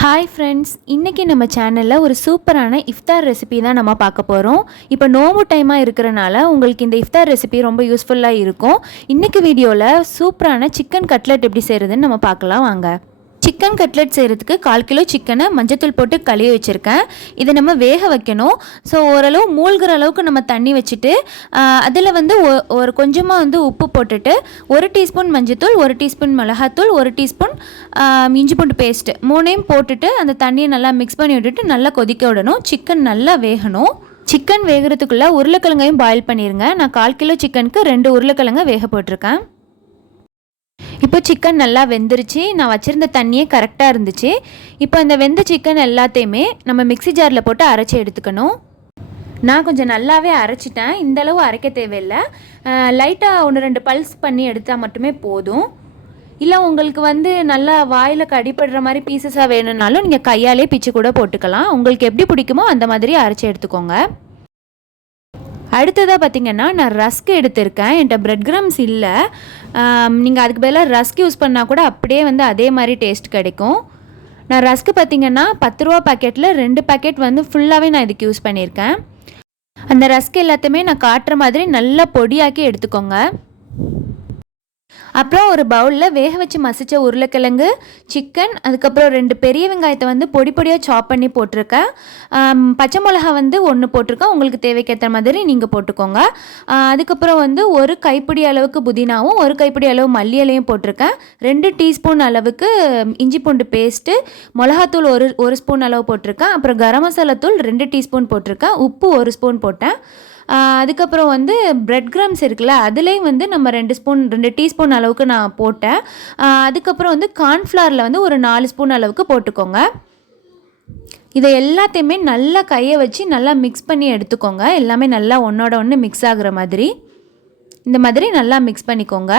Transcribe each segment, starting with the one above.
Hi friends, இன்றைக்கி நம்ம சேனலில் ஒரு சூப்பரான இஃப்தார் ரெசிபி தான் நம்ம பார்க்க போகிறோம். இப்போ நோம்பு டைமாக இருக்கிறனால உங்களுக்கு இந்த இஃப்தார் ரெசிபி ரொம்ப யூஸ்ஃபுல்லாக இருக்கும். இன்றைக்கி வீடியோவில் சூப்பரான சிக்கன் கட்லெட் எப்படி செய்கிறதுன்னு நம்ம பார்க்கலாம் வாங்க. சிக்கன் கட்லெட் செய்கிறதுக்கு 1/4 கிலோ சிக்கனை மஞ்சத்தூள் போட்டு கழுவி வச்சுருக்கேன். இதை நம்ம வேக வைக்கணும். ஸோ ஓரளவு மூழ்கிற அளவுக்கு நம்ம தண்ணி வச்சுட்டு அதில் வந்து ஒரு கொஞ்சமாக உப்பு போட்டுட்டு 1 டீஸ்பூன் மஞ்சத்தூள், 1 டீஸ்பூன் மிளகாத்தூள், 1 டீஸ்பூன் இஞ்சி பூண்டு பேஸ்ட்டு 3ஐயும் போட்டுட்டு அந்த தண்ணியை நல்லா மிக்ஸ் பண்ணி விட்டுட்டு நல்லா கொதிக்க விடணும். சிக்கன் நல்லா வேகணும். சிக்கன் வேகிறதுக்குள்ளே உருளைக்கிழங்கையும் பாயில் பண்ணிடுங்க. நான் 1/4 கிலோ சிக்கனுக்கு 2 உருளைக்கிழங்கை வேக போட்டிருக்கேன். இப்போ சிக்கன் நல்லா வெந்துருச்சு. நான் வச்சுருந்த தண்ணியே கரெக்டாக இருந்துச்சு. இப்போ இந்த வெந்த சிக்கன் எல்லாத்தையுமே நம்ம மிக்ஸி ஜாரில் போட்டு அரைச்சி எடுத்துக்கணும். நான் கொஞ்சம் நல்லாவே அரைச்சிட்டேன். இந்தளவு அரைக்க தேவையில்லை. லைட்டாக 1-2 பல்ஸ் பண்ணி எடுத்தால் மட்டுமே போதும். இல்லை உங்களுக்கு நல்லா வாயில் கடிப்படுற மாதிரி பீசஸாக வேணும்னாலும் நீங்கள் கையாலே பிச்சு கூட போட்டுக்கலாம். உங்களுக்கு எப்படி பிடிக்குமோ அந்த மாதிரி அரைச்சி எடுத்துக்கோங்க. அடுத்ததாக பார்த்திங்கன்னா நான் ரஸ்க் எடுத்திருக்கேன். என்கிட்ட பிரெட் கிரம்ஸ் இல்லை. நீங்கள் அதுக்கு பதிலாக ரஸ்க் யூஸ் பண்ணால் கூட அப்படியே அதே மாதிரி டேஸ்ட் கிடைக்கும். நான் ரஸ்க்கு பார்த்திங்கன்னா 10 ரூபா பாக்கெட்டில் 2 பாக்கெட் ஃபுல்லாகவே நான் இதுக்கு யூஸ் பண்ணியிருக்கேன். அந்த ரஸ்க் எல்லாத்தையுமே நான் காட்டுற மாதிரி நல்லா பொடியாக்கி எடுத்துக்கோங்க. அப்புறம் ஒரு பவுலில் வேக வச்சு மசித்த உருளைக்கிழங்கு, சிக்கன், அதுக்கப்புறம் 2 பெரிய வெங்காயத்தை பொடி பொடியாக சாப் பண்ணி போட்டிருக்கேன். பச்சை மிளகா 1 போட்டிருக்கேன். உங்களுக்கு தேவைக்கேற்ற மாதிரி நீங்கள் போட்டுக்கோங்க. அதுக்கப்புறம் ஒரு கைப்பிடி அளவுக்கு புதினாவும் 1 கைப்பிடி அளவு மல்லி இலையும் போட்டிருக்கேன். 2 டீஸ்பூன் அளவுக்கு இஞ்சி பூண்டு பேஸ்ட்டு, மிளகாத்தூள் ஒரு ஸ்பூன் அளவு போட்டிருக்கேன். அப்புறம் கரம் மசாலா தூள் 2 டீஸ்பூன் போட்டிருக்கேன். உப்பு 1 ஸ்பூன் போட்டேன். அதுக்கப்புறம் பிரெட் கிரம்ஸ் இருக்குல்ல, அதுலேயும் நம்ம 2 டீஸ்பூன் அளவுக்கு நான் போட்டேன். அதுக்கப்புறம் கார்ன்ஃப்ளவரில் ஒரு 4 ஸ்பூன் அளவுக்கு போட்டுக்கோங்க. இதை எல்லாத்தையுமே நல்லா கையை வச்சு நல்லா மிக்ஸ் பண்ணி எடுத்துக்கோங்க. எல்லாமே நல்லா ஒன்றோட ஒன்று மிக்ஸ் ஆகுற மாதிரி இந்த மாதிரி நல்லா மிக்ஸ் பண்ணிக்கோங்க.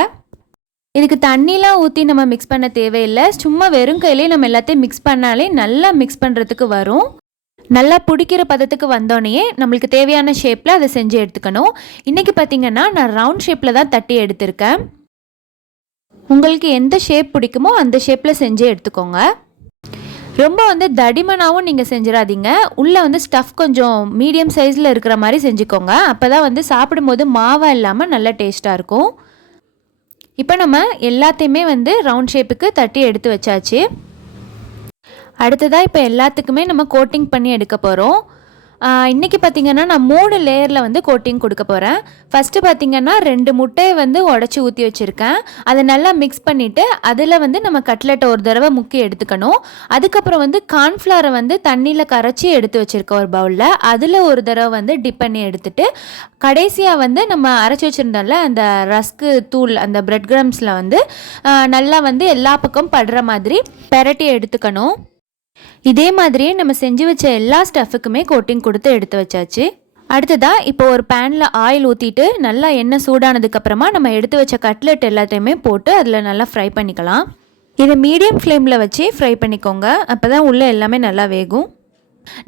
இதுக்கு தண்ணிலாம் ஊற்றி நம்ம மிக்ஸ் பண்ண தேவையில்லை. சும்மா வெறும் கையிலே நம்ம எல்லாத்தையும் மிக்ஸ் பண்ணாலே நல்லா மிக்ஸ் பண்ணுறதுக்கு வரும். நல்லா பிடிக்கிற பதத்துக்கு வந்தோடனே நம்மளுக்கு தேவையான ஷேப்பில் அதை செஞ்சு எடுத்துக்கணும். இன்றைக்கி பார்த்திங்கன்னா நான் ரவுண்ட் ஷேப்பில் தான் தட்டி எடுத்திருக்கேன். உங்களுக்கு எந்த ஷேப் பிடிக்குமோ அந்த ஷேப்பில் செஞ்சு எடுத்துக்கோங்க. ரொம்ப தடிமனாகவும் நீங்கள் செஞ்சிடாதீங்க. உள்ளே ஸ்டஃப் கொஞ்சம் மீடியம் சைஸில் இருக்கிற மாதிரி செஞ்சுக்கோங்க. அப்போ தான் சாப்பிடும்போது மாவாக இல்லாமல் நல்லா டேஸ்ட்டாக இருக்கும். இப்போ நம்ம எல்லாத்தையுமே ரவுண்ட் ஷேப்புக்கு தட்டி எடுத்து வச்சாச்சு. அடுத்ததாக இப்போ எல்லாத்துக்குமே நம்ம கோட்டிங் பண்ணி எடுக்க போகிறோம். இன்றைக்கி பார்த்திங்கன்னா நான் 3 லேயரில் கோட்டிங் கொடுக்க போகிறேன். ஃபஸ்ட்டு பார்த்திங்கன்னா 2 முட்டையை உடச்சி ஊற்றி வச்சுருக்கேன். அதை நல்லா மிக்ஸ் பண்ணிவிட்டு அதில் நம்ம கட்லெட்டை ஒரு தடவை முக்கி எடுத்துக்கணும். அதுக்கப்புறம் கார்ன்ஃப்ளவரை தண்ணியில் கரைச்சி எடுத்து வச்சுருக்கேன் ஒரு பவுலில். அதில் ஒரு தடவை டிப் பண்ணி எடுத்துட்டு கடைசியாக நம்ம அரைச்சி வச்சுருந்தோம்ல அந்த ரஸ்க்கு தூள், அந்த பிரெட் கிரம்ஸில் நல்லா எல்லா பக்கம் படுற மாதிரி பெரட்டி எடுத்துக்கணும். இதே மாதிரியே நம்ம செஞ்சு வச்ச எல்லா ஸ்டஃப்புக்குமே கோட்டிங் கொடுத்து எடுத்து வச்சாச்சு. அடுத்ததாக இப்போ ஒரு பேனில் ஆயில் ஊற்றிட்டு நல்லா எண்ணெய் சூடானதுக்கப்புறமா நம்ம எடுத்து வச்ச கட்லெட் எல்லாத்தையுமே போட்டு அதில் நல்லா ஃப்ரை பண்ணிக்கலாம். இதை மீடியம் ஃப்ளேமில் வச்சு ஃப்ரை பண்ணிக்கோங்க. அப்போ தான் உள்ளே எல்லாமே நல்லா வேகும்.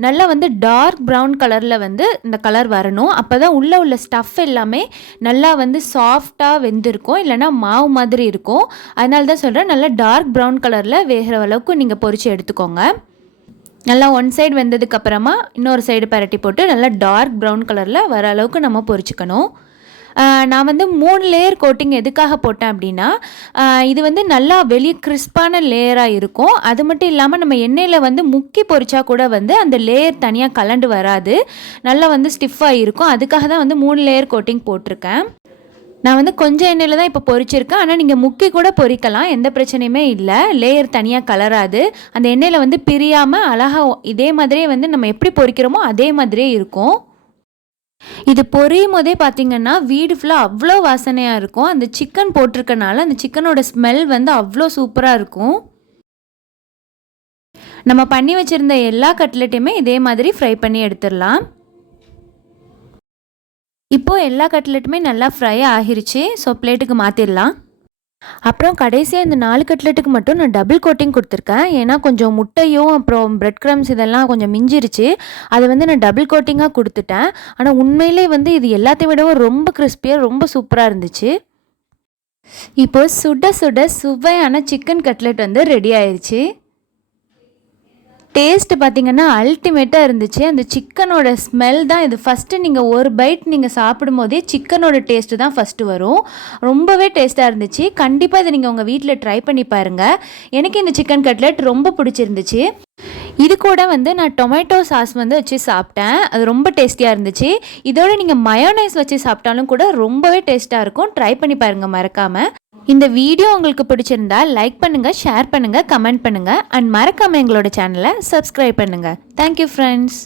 நல்லா டார்க் ப்ரௌன் கலரில் இந்த கலர் வரணும். அப்போ தான் உள்ளே உள்ள ஸ்டஃப் எல்லாமே நல்லா சாஃப்டாக வெந்திருக்கும், இல்லைனா மாவு மாதிரி இருக்கும். அதனால தான் சொல்கிறேன், நல்லா டார்க் ப்ரௌன் கலரில் வேகிற அளவுக்கு நீங்கள் பொரித்து எடுத்துக்கோங்க. நல்லா ஒன் சைடு வெந்ததுக்கப்புறமா இன்னொரு சைடு பரட்டி போட்டு நல்லா டார்க் ப்ரௌன் கலரில் வர அளவுக்கு நம்ம பொரிச்சுக்கணும். நான் 3 லேயர் கோட்டிங் எதுக்காக போட்டேன் அப்படின்னா, இது நல்லா வெளியே கிறிஸ்பான லேயராக இருக்கும். அது மட்டும் இல்லாமல் நம்ம எண்ணெயில் முக்கி பொரிச்சா கூட அந்த லேயர் தனியாக கலண்டு வராது, நல்லா ஸ்டிஃபாக இருக்கும். அதுக்காக தான் 3 லேயர் கோட்டிங் போட்டிருக்கேன். நான் கொஞ்சம் எண்ணெயில் தான் இப்போ பொரிச்சிருக்கேன். ஆனால் நீங்கள் முக்கி கூட பொரிக்கலாம், எந்த பிரச்சனையுமே இல்லை. லேயர் தனியாக கலராது. அந்த எண்ணெயில் பிரியாமல் அழகாக இதே மாதிரியே நம்ம எப்படி பொரிக்கிறோமோ அதே மாதிரியே இருக்கும். இது பொரியும் போதே பார்த்திங்கன்னா வீடு ஃபுல்லாக அவ்வளோ வாசனையாக இருக்கும். அந்த சிக்கன் போட்டிருக்கனால அந்த சிக்கனோட ஸ்மெல் அவ்வளோ சூப்பராக இருக்கும். நம்ம பண்ணி வச்சுருந்த எல்லா கட்லெட்டையுமே இதே மாதிரி ஃப்ரை பண்ணி எடுத்துடலாம். இப்போது எல்லா கட்லெட்டுமே நல்லா ஃப்ரை ஆகிருச்சு. ஸோ பிளேட்டுக்கு மாற்றிடலாம். அப்புறம் கடைசியாக இந்த 4 கட்லெட்டுக்கு மட்டும் நான் டபுள் கோட்டிங் கொடுத்துருக்கேன். ஏன்னா கொஞ்சம் முட்டையும் அப்புறம் பிரெட் கிரம்ஸ் இதெல்லாம் கொஞ்சம் மிஞ்சிருச்சு. அதை நான் டபுள் கோட்டிங்காக கொடுத்துட்டேன். ஆனால் உண்மையிலே இது எல்லாத்தையும் விடவும் ரொம்ப கிறிஸ்பியாக ரொம்ப சூப்பராக இருந்துச்சு. இப்போ சுட சுட சுவையான சிக்கன் கட்லெட் ரெடி ஆயிடுச்சு. டேஸ்ட்டு பார்த்திங்கன்னா அல்டிமேட்டாக இருந்துச்சு. அந்த சிக்கனோட ஸ்மெல் தான் இது. ஃபஸ்ட்டு நீங்கள் ஒரு பைட் நீங்கள் சாப்பிடும் போதே சிக்கனோட டேஸ்ட்டு தான் ஃபஸ்ட்டு வரும். ரொம்பவே டேஸ்ட்டாக இருந்துச்சு. கண்டிப்பாக இதை நீங்கள் உங்கள் வீட்டில் ட்ரை பண்ணி பாருங்கள். எனக்கு இந்த சிக்கன் கட்லெட் ரொம்ப பிடிச்சிருந்துச்சு. இது கூட வந்து நான் டொமேட்டோ சாஸ் வந்து வச்சு சாப்பிட்டேன். அது ரொம்ப டேஸ்டியாக இருந்துச்சு. இதோட நீங்கள் மயோனைஸ் வச்சு சாப்பிட்டாலும் கூட ரொம்பவே டேஸ்ட்டாக இருக்கும். ட்ரை பண்ணி பாருங்கள் மறக்காமல். இந்த வீடியோ உங்களுக்கு பிடிச்சிருந்தா லைக் பண்ணுங்கள், ஷேர் பண்ணுங்கள், கமெண்ட் பண்ணுங்கள் அண்ட் மறக்காமல் எங்களோட சேனலை சப்ஸ்கிரைப் பண்ணுங்கள். Thank you friends.